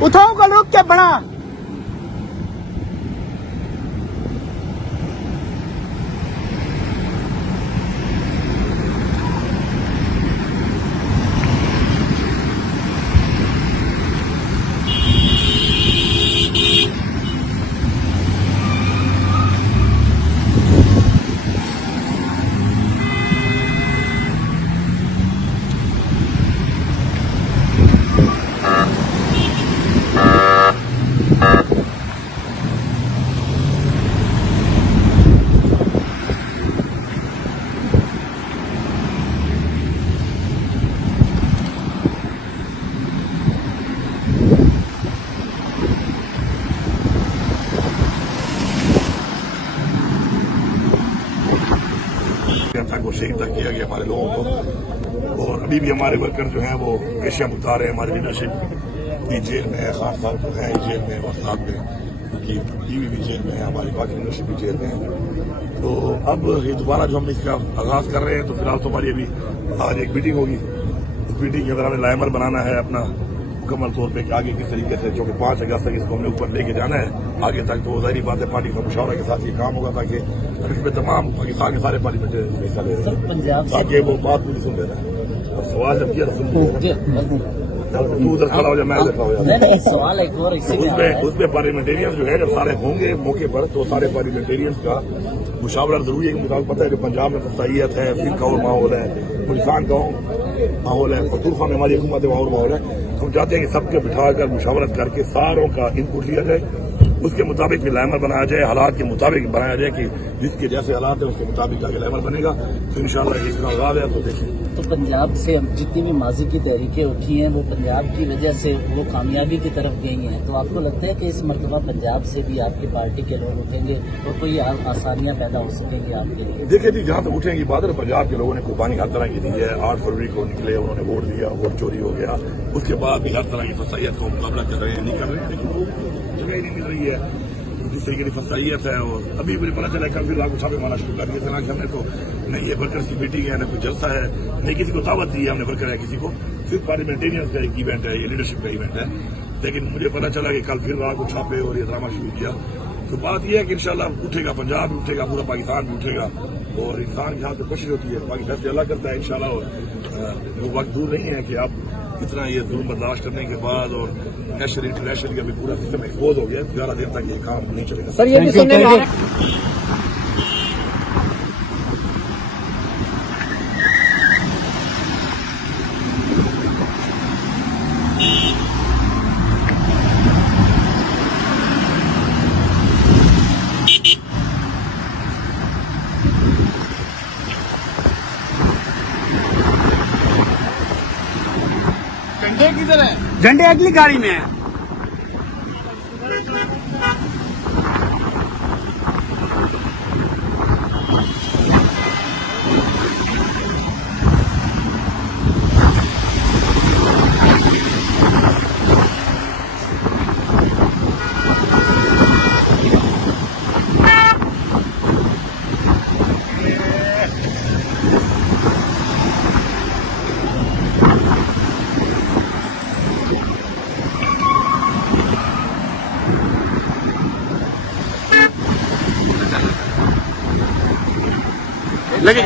उठाओ का लोग क्या बना को शहीद तक किया गया हमारे लोगों को। और अभी भी हमारे वर्कर जो हैं वो पेशियां मुख्तार हैं। हमारी लीडरशिप भी जेल में है, खान साहब जो है जेल में और साथ में उनकी टीवी भी जेल में है, हमारी बाकी लीडरशिप भी जेल में है। तो अब ये दोबारा जो हम इसका आगाज कर रहे हैं, तो फिलहाल तो हमारी अभी आज एक मीटिंग होगी। उस मीटिंग के अंदर हमें लाइमर बनाना है अपना मुकम्मल तौर पर आगे किस तरीके से, जो कि 5 अगस्त तक इसको हमने ऊपर लेके जाना है आगे तक। तो जाहिर बात है पार्टी का मुशावरा के साथ ये काम होगा ताकि इसमें तमाम पाकिस्तान के सारे पार्लियामेंट हिस्सा ले रहे हैं ताकि वो बात पूरी सुन ले रहे हैं। और सवाल जब किया तो सुन तू उधर खड़ा हो जाए, मैं उधर खड़ा हो जाता। उसमें पार्लियामेंटेरियन जो है जब सारे होंगे मौके पर तो सारे पार्लियामेंटेरियंस का मुशावरा जरूरी है। मुझे पता है कि पंजाब में फसाइयत है, फिर का और माहौल है, गुलिस्तान का माहौल है, पख्तूनख्वा में हमारी हुकूमत और माहौल है। हम चाहते हैं कि सबके बिठाकर मुशावरत करके सारों का इनपुट लिया जाए, उसके मुताबिक भी लाइमर बनाया जाए, हालात के मुताबिक बनाया जाए कि जिसके जैसे हालात है उसके मुताबिक आगे लाइमर बनेगा। तो इंशाल्लाह इसका आगाज है। तो देखिए तो पंजाब से जितनी भी माजी की तहरीकें उठी हैं वो पंजाब की वजह से वो कामयाबी की तरफ गई हैं। तो आपको लगता है कि इस मरतबा पंजाब से भी आपकी पार्टी के लोग उठेंगे और कोई आसानियां पैदा हो सकेंगी आपके लिए? देखिए जी, जहां तक उठेंगी बात है, पंजाब के लोगों ने कुर्बानी हर तरह की दी है। 8 फरवरी को निकले, उन्होंने वोट दिया, वोट चोरी हो गया, उसके बाद भी हर तरह की फसाइयत का मुकाबला कर रहे हैं, नहीं कर रहे हैं, लेकिन वो जगह ही नहीं मिल रही है जिस तरीके की फसाइयत है। और अभी मुझे पता चला कल फिर रात को छापे मारना शुरू कर दिया। चला कि हमने तो नहीं ये वर्कर्स की मीटिंग है, न कोई जलसा है, नहीं किसी को दावत दी है हमने वर्कर है किसी को, सिर्फ पार्लियामेंटेरियंस का एक इवेंट है, ये लीडरशिप का इवेंट है। लेकिन मुझे पता चला कि कल फिर रात को छापे और ये ड्रामा शुरू किया। तो बात यह है कि इंशाल्लाह उठेगा, पंजाब भी उठेगा, पूरा पाकिस्तान भी उठेगा। और इंसान की हाथ में कोशिश होती है, बाकी फैसले अल्लाह करता है इंशाल्लाह। और वो वक्त दूर नहीं है कि आप इतना ये जुल्म बर्दाश्त करने के बाद और नेशनल इंटरनेशनल का भी पूरा सिस्टम एक्सपोज हो गया, 11 दिन तक ये काम नहीं चलेगा। सर ये भी सुनने में झंडे किधर है? झंडे अगली गाड़ी में है। लगे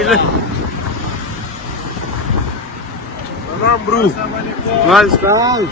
सलाम ब्रू वालेकुम सर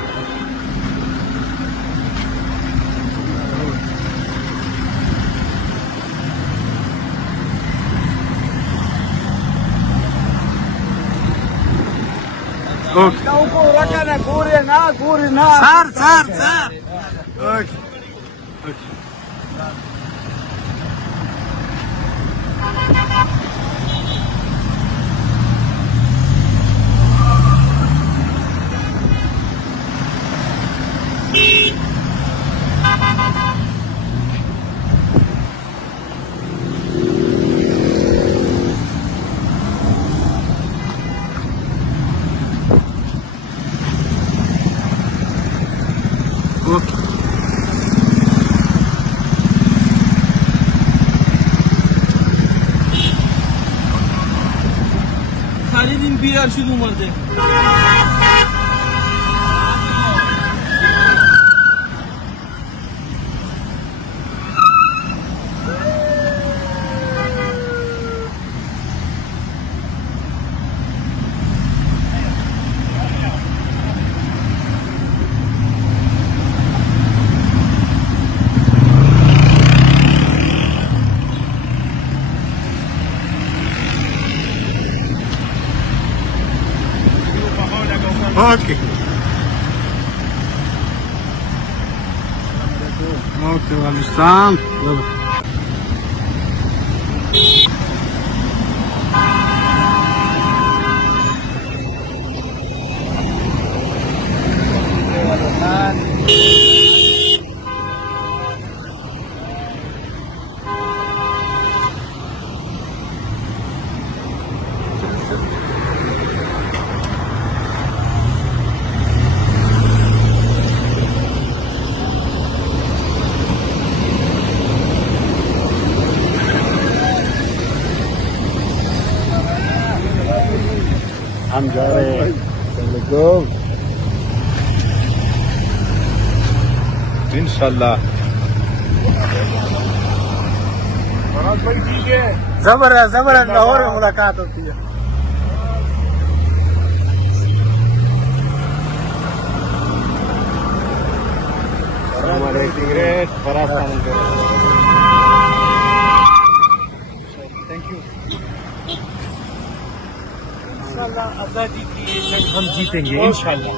सारे दिन पिए अरशद उमर से। ओके ओके वालेकुम हम जा रहे हैं इंशाल्लाह। जबरदस्त जबरदस्त लाहौर में मुलाकात होती है। हमारे सिगरेट थैंक यू। इंशाल्लाह आजादी की ये जंग हम जीतेंगे इंशाल्लाह।